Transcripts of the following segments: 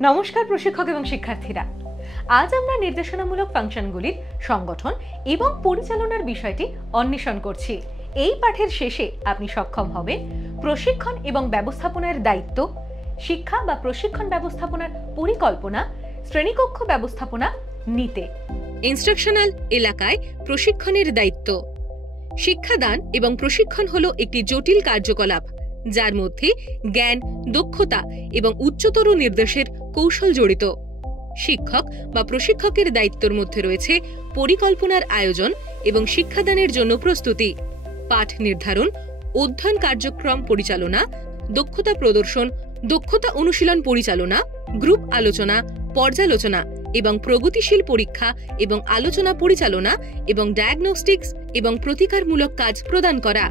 নমস্কার প্রশিক্ষক এবং শিক্ষার্থীরা, আজ আমরা নির্দেশনামূলক ফাংশনগুলির সংগঠন এবং পরিচালনার বিষয়টি অন্বেষণ করছি। এই পাঠের শেষে আপনি সক্ষম হবেন প্রশিক্ষণ এবং ব্যবস্থাপনার দায়িত্ব, শিক্ষা বা প্রশিক্ষণ ব্যবস্থাপনার পরিকল্পনা, শ্রেণীকক্ষ ব্যবস্থাপনা নিতে। ইনস্ট্রাকশনাল এলাকায় প্রশিক্ষণের দায়িত্ব। শিক্ষাদান এবং প্রশিক্ষণ হলো একটি জটিল কার্যকলাপ যার মধ্যে জ্ঞান, দক্ষতা এবং উচ্চতর নির্দেশের কৌশল জড়িত। শিক্ষক বা প্রশিক্ষকের দায়িত্বের মধ্যে রয়েছে পরিকল্পনার আয়োজন এবং শিক্ষাদানের জন্য প্রস্তুতি, পাঠ নির্ধারণ, অধ্যয়ন কার্যক্রম পরিচালনা, দক্ষতা প্রদর্শন, দক্ষতা অনুশীলন পরিচালনা, গ্রুপ আলোচনা, পর্যালোচনা এবং প্রগতিশীল পরীক্ষা এবং আলোচনা পরিচালনা এবং ডায়াগনস্টিক্স এবং প্রতিকারমূলক কাজ প্রদান করা।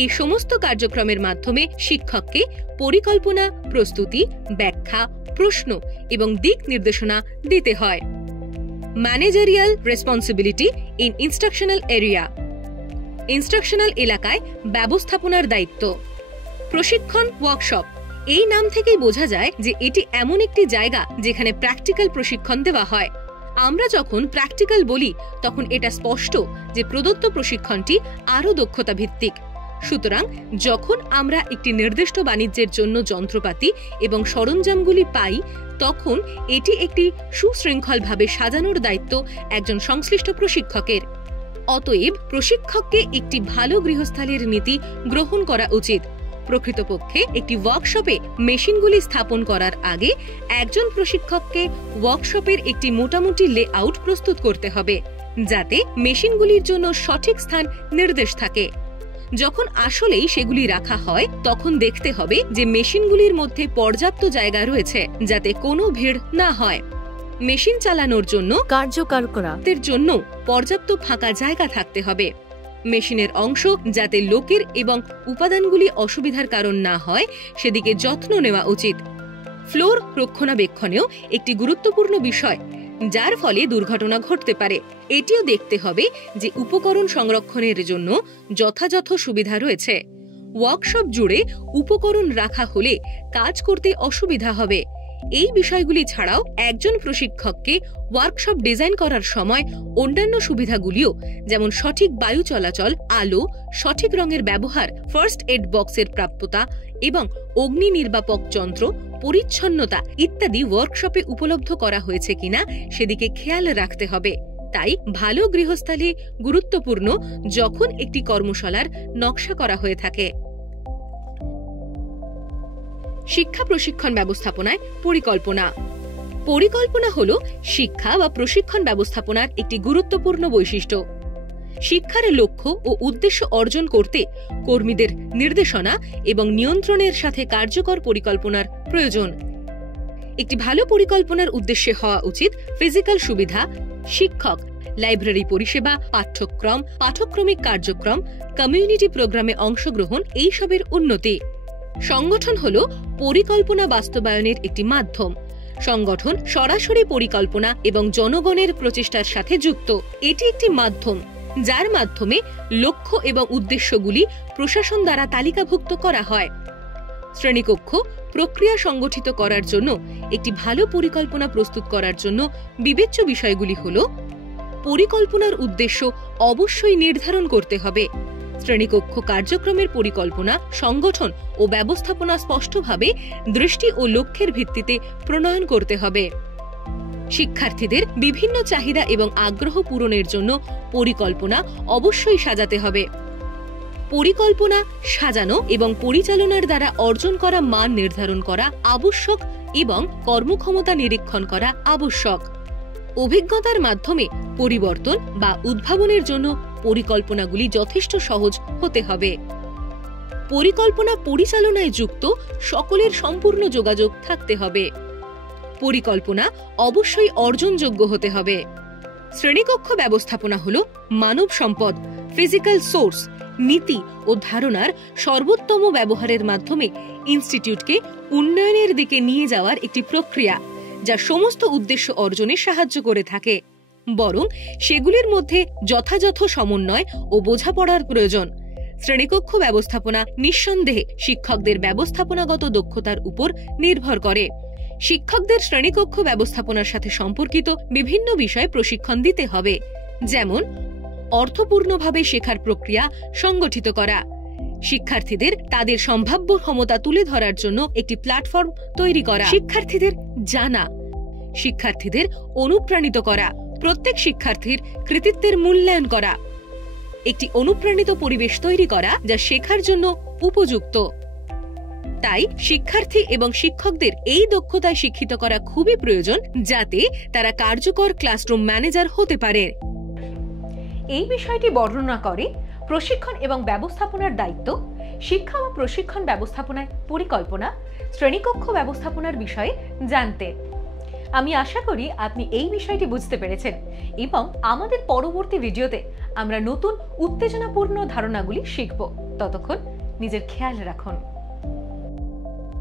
এই সমস্ত কার্যক্রমের মাধ্যমে শিক্ষককে পরিকল্পনা, প্রস্তুতি, ব্যাখ্যা, প্রশ্ন এবং দিক নির্দেশনা দিতে হয়। Managerial responsibility in instructional area. Instructional এলাকায় ব্যবস্থাপনার দায়িত্ব। প্রশিক্ষণ ওয়ার্কশপ, এই নাম থেকেই বোঝা যায় যে এটি এমন একটি জায়গা যেখানে প্র্যাকটিক্যাল প্রশিক্ষণ দেওয়া হয়। আমরা যখন প্র্যাকটিক্যাল বলি তখন এটা স্পষ্ট যে প্রদত্ত প্রশিক্ষণটি আরও দক্ষতা ভিত্তিক। সুতরাং যখন আমরা একটি নির্দিষ্ট বাণিজ্যের জন্য যন্ত্রপাতি এবং সরঞ্জামগুলি পাই, তখন এটি একটি সুশৃঙ্খলভাবে সাজানোর দায়িত্ব একজন সংশ্লিষ্ট প্রশিক্ষকের। অতএব প্রশিক্ষককে একটি ভালো গৃহস্থালির নীতি গ্রহণ করা উচিত। প্রকৃতপক্ষে একটি ওয়ার্কশপে মেশিনগুলি স্থাপন করার আগে একজন প্রশিক্ষককে ওয়ার্কশপের একটি মোটামুটি লেআউট প্রস্তুত করতে হবে, যাতে মেশিনগুলির জন্য সঠিক স্থান নির্দেশ থাকে। যখন আসলেই সেগুলি রাখা হয় তখন দেখতে হবে যে মেশিনগুলির মধ্যে পর্যাপ্ত জায়গা রয়েছে যাতে কোনো ভিড় না হয়। মেশিন চালানোর জন্য কার্যকলাপের জন্য পর্যাপ্ত ফাঁকা জায়গা থাকতে হবে। মেশিনের অংশ যাতে লোকের এবং উপাদানগুলি অসুবিধার কারণ না হয় সেদিকে যত্ন নেওয়া উচিত। ফ্লোর রক্ষণাবেক্ষণেও একটি গুরুত্বপূর্ণ বিষয়, যার ফলে দুর্ঘটনা ঘটতে পারে। এটিও দেখতে হবে যে উপকরণ সংরক্ষণের জন্য যথাযথ সুবিধা রয়েছে। ওয়ার্কশপ জুড়ে উপকরণ রাখা হলে কাজ করতে অসুবিধা হবে। এই বিষয়গুলি ছাড়াও একজন প্রশিক্ষককে ওয়ার্কশপ ডিজাইন করার সময় অন্যান্য সুবিধাগুলিও, যেমন সঠিক বায়ু চলাচল, আলো, সঠিক রঙের ব্যবহার, ফার্স্ট এড বক্সের প্রাপ্যতা এবং অগ্নি নির্বাপক যন্ত্র, পরিচ্ছন্নতা ইত্যাদি ওয়ার্কশপে উপলব্ধ করা হয়েছে কিনা সেদিকে খেয়াল রাখতে হবে। তাই ভালো গৃহস্থালি গুরুত্বপূর্ণ যখন একটি কর্মশালার নকশা করা হয়ে থাকে। শিক্ষা প্রশিক্ষণ ব্যবস্থাপনায় পরিকল্পনা। পরিকল্পনা হল শিক্ষা বা প্রশিক্ষণ ব্যবস্থাপনার একটি গুরুত্বপূর্ণ বৈশিষ্ট্য। শিক্ষার লক্ষ্য ও উদ্দেশ্য অর্জন করতে কর্মীদের নির্দেশনা এবং নিয়ন্ত্রণের সাথে কার্যকর পরিকল্পনার প্রয়োজন। একটি ভালো পরিকল্পনার উদ্দেশ্যে হওয়া উচিত ফিজিক্যাল সুবিধা, শিক্ষক, লাইব্রেরি পরিষেবা, পাঠ্যক্রম, পাঠক্রমিক কার্যক্রম, কমিউনিটি প্রোগ্রামে অংশগ্রহণ, এইসবের উন্নতি। সংগঠন হল পরিকল্পনা বাস্তবায়নের একটি মাধ্যম। সংগঠন সরাসরি পরিকল্পনা এবং জনগণের প্রচেষ্টার সাথে যুক্ত। এটি একটি মাধ্যম যার মাধ্যমে লক্ষ্য এবং উদ্দেশ্যগুলি প্রশাসন দ্বারা তালিকাভুক্ত করা হয়। শ্রেণীকক্ষ প্রক্রিয়া সংগঠিত করার জন্য একটি ভালো পরিকল্পনা প্রস্তুত করার জন্য বিবেচ্য বিষয়গুলি হল: পরিকল্পনার উদ্দেশ্য অবশ্যই নির্ধারণ করতে হবে। শ্রেণীকক্ষ কার্যক্রমের পরিকল্পনা, সংগঠন ও ব্যবস্থাপনা স্পষ্টভাবে দৃষ্টি ও লক্ষ্যের ভিত্তিতে প্রণয়ন করতে হবে। শিক্ষার্থীদের বিভিন্ন চাহিদা এবং আগ্রহ পূরণের জন্য পরিকল্পনা অবশ্যই সাজাতে হবে। পরিকল্পনা সাজানো এবং পরিচালনার দ্বারা অর্জন করা মান নির্ধারণ করা আবশ্যক এবং কর্মক্ষমতা নিরীক্ষণ করা আবশ্যক। অভিজ্ঞতার মাধ্যমে পরিবর্তন বা উদ্ভাবনের জন্য পরিকল্পনাগুলি যথেষ্ট সহজ হতে হবে। পরিকল্পনা পরিচালনায় যুক্ত সকলের সম্পূর্ণ যোগাযোগ থাকতে হবে। পরিকল্পনা অবশ্যই অর্জনযোগ্য হতে হবে। শ্রেণীকক্ষ ব্যবস্থাপনা হল মানব সম্পদ, ফিজিক্যাল সোর্স, নীতি ও ধারণার সর্বোত্তম ব্যবহারের মাধ্যমে ইনস্টিটিউটকে উন্নয়নের দিকে নিয়ে যাওয়ার একটি প্রক্রিয়া, যা সমস্ত উদ্দেশ্য অর্জনে সাহায্য করে থাকে। বরং সেগুলির মধ্যে যথাযথ সমন্বয় ও বোঝাপড়ার প্রয়োজন। শ্রেণীকক্ষ ব্যবস্থাপনা নিঃসন্দেহে শিক্ষকদের ব্যবস্থাপনাগত দক্ষতার উপর নির্ভর করে। শিক্ষকদের শ্রেণীকক্ষ ব্যবস্থাপনার সাথে সম্পর্কিত বিভিন্ন বিষয়ে প্রশিক্ষণ দিতে হবে, যেমন অর্থপূর্ণভাবে শেখার প্রক্রিয়া সংগঠিত করা, শিক্ষার্থীদের তাদের সম্ভাব্য ক্ষমতা তুলে ধরার জন্য একটি প্ল্যাটফর্ম তৈরি করা, শিক্ষার্থীদের জানা, শিক্ষার্থীদের অনুপ্রাণিত করা, প্রত্যেক শিক্ষার্থীর কৃতিত্বের মূল্যায়ন করা, একটি অনুপ্রাণিত পরিবেশ তৈরি করা যা শেখার জন্য উপযুক্ত। তাই শিক্ষার্থী এবং শিক্ষকদের এই দক্ষতায় শিক্ষিত করা খুবই প্রয়োজন, যাতে তারা কার্যকর ক্লাসরুম ম্যানেজার হতে পারে। এই বিষয়টি বর্ণনা করে প্রশিক্ষণ এবং ব্যবস্থাপনার দায়িত্ব, শিক্ষা ও প্রশিক্ষণ ব্যবস্থাপনায় পরিকল্পনা, শ্রেণীকক্ষ ব্যবস্থাপনার বিষয়ে জানতে। আমি আশা করি আপনি এই বিষয়টি বুঝতে পেরেছেন এবং আমাদের পরবর্তী ভিডিওতে আমরা নতুন উত্তেজনাপূর্ণ ধারণাগুলি শিখব। ততক্ষণ নিজের খেয়াল রাখুন।